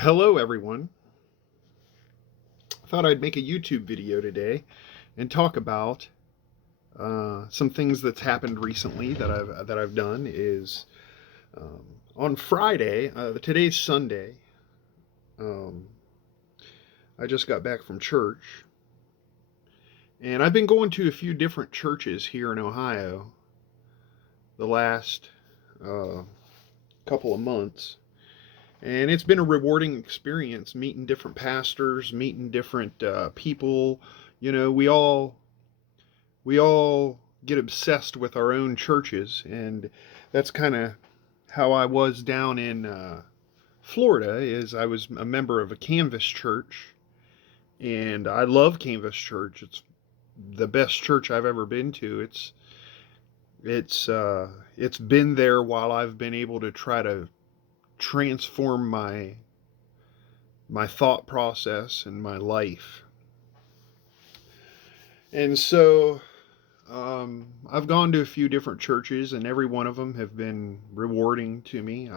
Hello everyone. I thought I'd make a YouTube video today and talk about some things that's happened recently that I've done. Is on Friday, today's Sunday. Um, I just got back from church, and I've been going to a few different churches here in Ohio the last uh, couple of months. And it's been a rewarding experience meeting different pastors, meeting different people. You know, we all get obsessed with our own churches, and that's kind of how I was down in Florida. Is I was a member of a Canvas church, and I love Canvas Church. It's the best church I've ever been to. It's been there while I've been able to try to transform my thought process and my life. And so I've gone to a few different churches, and every one of them have been rewarding to me.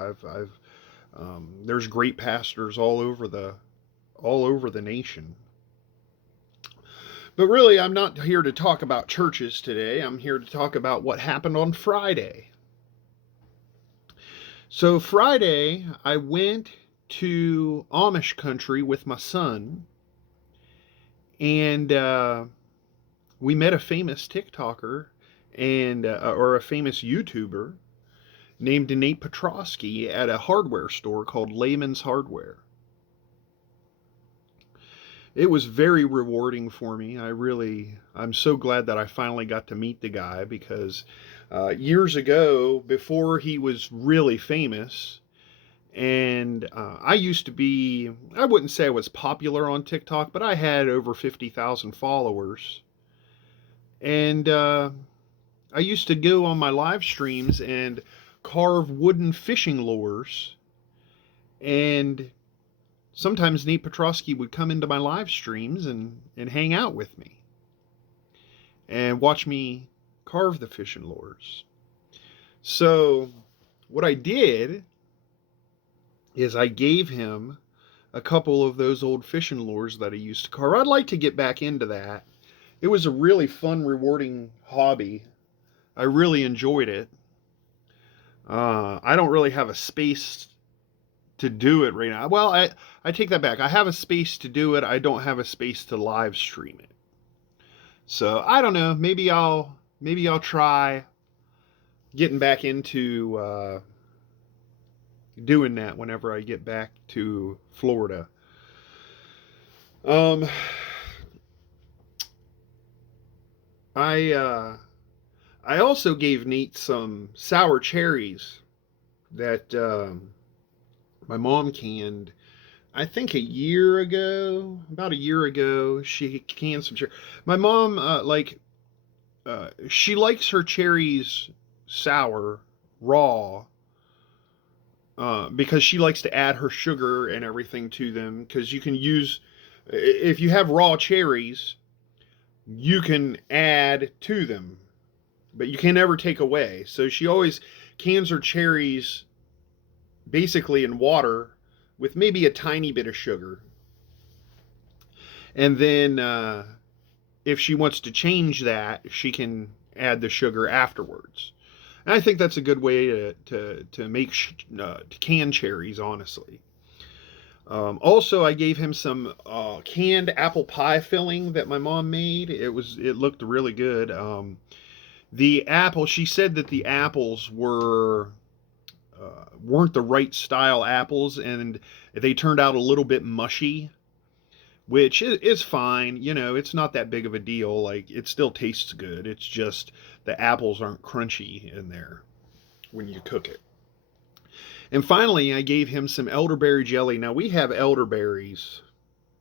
There's great pastors all over the nation. But really, I'm not here to talk about churches today. I'm here to talk about what happened on Friday. So Friday, I went to Amish country with my son, and we met a famous TikToker and or a famous YouTuber named Nate Petrosky at a hardware store called Layman's Hardware. It was very rewarding for me. I'm so glad that I finally got to meet the guy because years ago, before he was really famous, and I wouldn't say I was popular on TikTok, but I had over 50,000 followers. And I used to go on my live streams and carve wooden fishing lures. And sometimes Nate Petrosky would come into my live streams and hang out with me and watch me carve the fishing lures. So what I did is I gave him a couple of those old fishing lures that I used to carve. I'd like to get back into that. It was a really fun, rewarding hobby. I really enjoyed it. I don't really have a space to do it right now. Well, I take that back. I have a space to do it. I don't have a space to live stream it. So I don't know. Maybe I'll try getting back into doing that whenever I get back to Florida. Um, I I also gave Nate some sour cherries that my mom canned. I think about a year ago, she canned some cherries. My mom, she likes her cherries sour, raw, because she likes to add her sugar and everything to them. Because if you have raw cherries, you can add to them, but you can never take away. So she always cans her cherries basically in water with maybe a tiny bit of sugar. And then if she wants to change that, she can add the sugar afterwards. And I think that's a good way to make to can cherries, honestly. Also, I gave him some canned apple pie filling that my mom made. It looked really good. She said that the apples weren't the right style apples, and they turned out a little bit mushy, which is fine. You know, it's not that big of a deal. Like, it still tastes good. It's just the apples aren't crunchy in there when you cook it. And finally, I gave him some elderberry jelly. Now, we have elderberries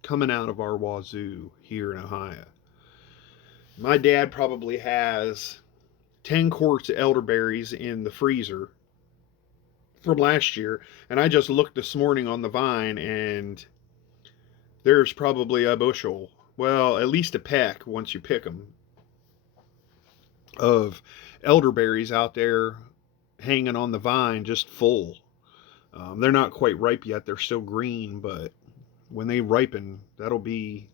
coming out of our wazoo here in Ohio. My dad probably has 10 quarts of elderberries in the freezer from last year, and I just looked this morning on the vine, and there's probably a bushel, well, at least a peck once you pick them, of elderberries out there hanging on the vine just full. They're not quite ripe yet. They're still green, but when they ripen, that'll be.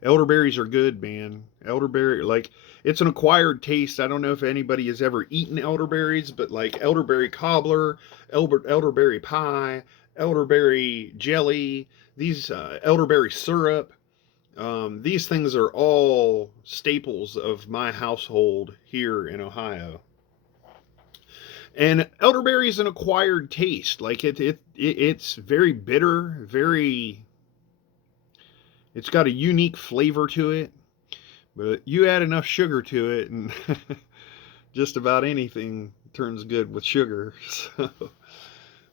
Elderberries are good, man. Elderberry, like, it's an acquired taste. I don't know if anybody has ever eaten elderberries, but like elderberry cobbler, elderberry pie, elderberry jelly, these elderberry syrup, these things are all staples of my household here in Ohio. And elderberry is an acquired taste. Like it's very bitter, very. It's got a unique flavor to it, but you add enough sugar to it, and just about anything turns good with sugar. So,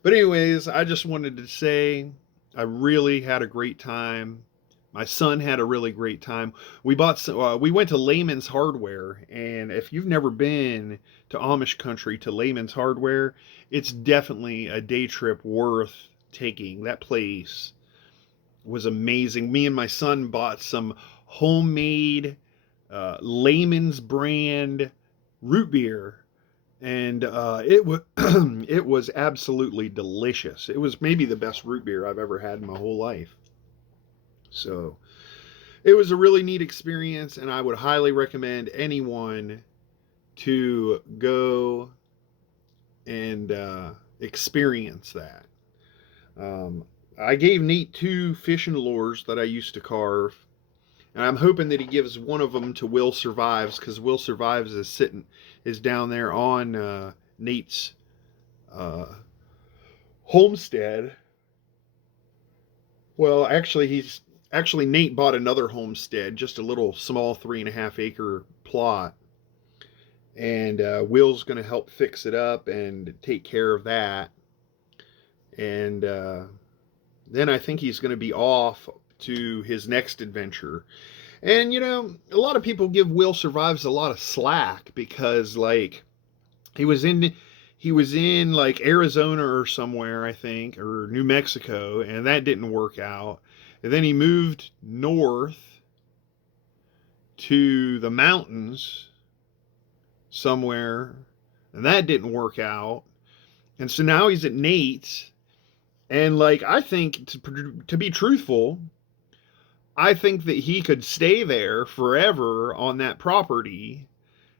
but anyways, I just wanted to say I really had a great time. My son had a really great time. We went to Lehman's Hardware, and if you've never been to Amish country to Lehman's Hardware, it's definitely a day trip worth taking. That place was amazing. Me and my son bought some homemade Lehman's brand root beer, and it was it was absolutely delicious. It was maybe the best root beer I've ever had in my whole life. So it was a really neat experience, and I would highly recommend anyone to go and experience that. Um, I gave Nate 2 fishing lures that I used to carve, and I'm hoping that he gives one of them to Will Survives, because Will Survives is down there on Nate's uh, homestead. Well, actually Nate bought another homestead, just a little small 3.5 acre plot, and Will's going to help fix it up and take care of that, and then I think he's going to be off to his next adventure. And a lot of people give Will Survives a lot of slack because like he was in he was in like Arizona or somewhere, I think, or New Mexico, and that didn't work out. And then he moved north to the mountains somewhere, and that didn't work out. And so now he's at Nate's, and like I think to be truthful, I think that he could stay there forever on that property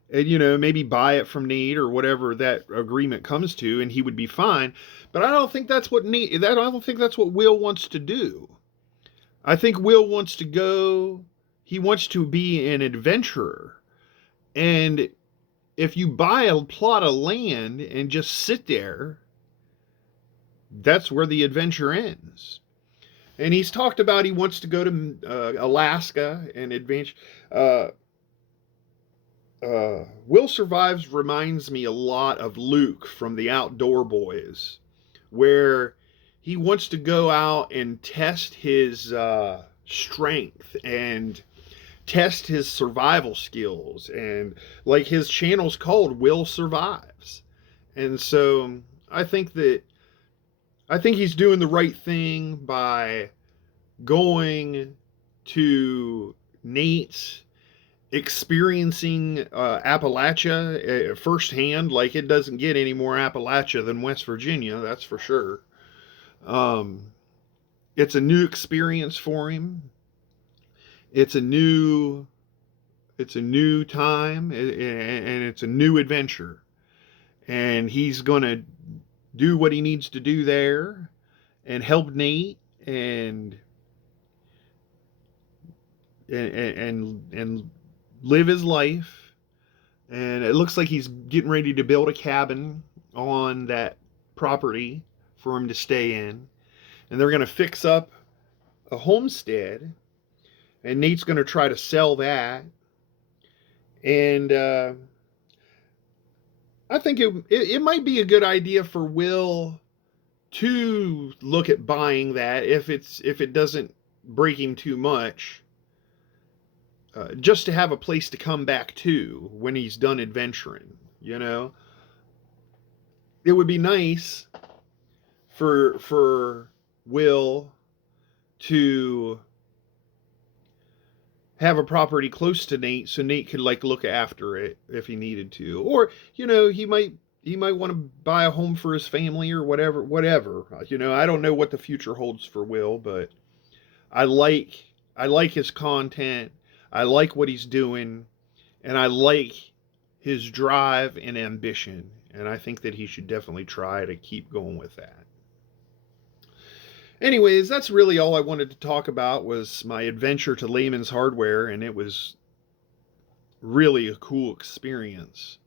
and maybe buy it from Nate or whatever that agreement comes to, and he would be fine. But I don't think that's what I don't think that's what Will wants to do. I think Will wants to go. He wants to be an adventurer, and if you buy a plot of land and just sit there, that's where the adventure ends. And he's talked about he wants to go to Alaska and adventure. Uh, Will Survives reminds me a lot of Luke from the Outdoor Boys, where he wants to go out and test his strength and test his survival skills. And like his channel's called Will Survives. And so I think he's doing the right thing by going to Nate's, experiencing Appalachia firsthand. Like it doesn't get any more Appalachia than West Virginia, that's for sure. Um, it's a new experience for him. It's a new time, and it's a new adventure. And he's gonna do what he needs to do there and help Nate and live his life. And it looks like he's getting ready to build a cabin on that property for him to stay in. And they're going to fix up a homestead. And Nate's going to try to sell that. And I think it might be a good idea for Will to look at buying that if it doesn't break him too much. Just to have a place to come back to when he's done adventuring, It would be nice for Will to have a property close to Nate so Nate could like look after it if he needed to. Or, he might he might want to buy a home for his family or whatever. You know, I don't know what the future holds for Will, but I like I like his content. I like what he's doing, and I like his drive and ambition. And I think that he should definitely try to keep going with that. Anyways, that's really all I wanted to talk about was my adventure to Lehman's Hardware, and it was really a cool experience.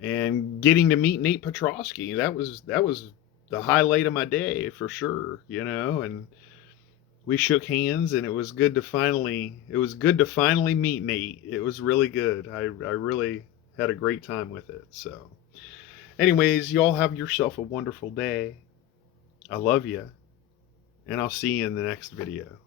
And getting to meet Nate Petrosky, that was the highlight of my day for sure, you know, and we shook hands and it was good to finally meet Nate. It was really good. I really had a great time with it. So, anyways, y'all have yourself a wonderful day. I love you, and I'll see you in the next video.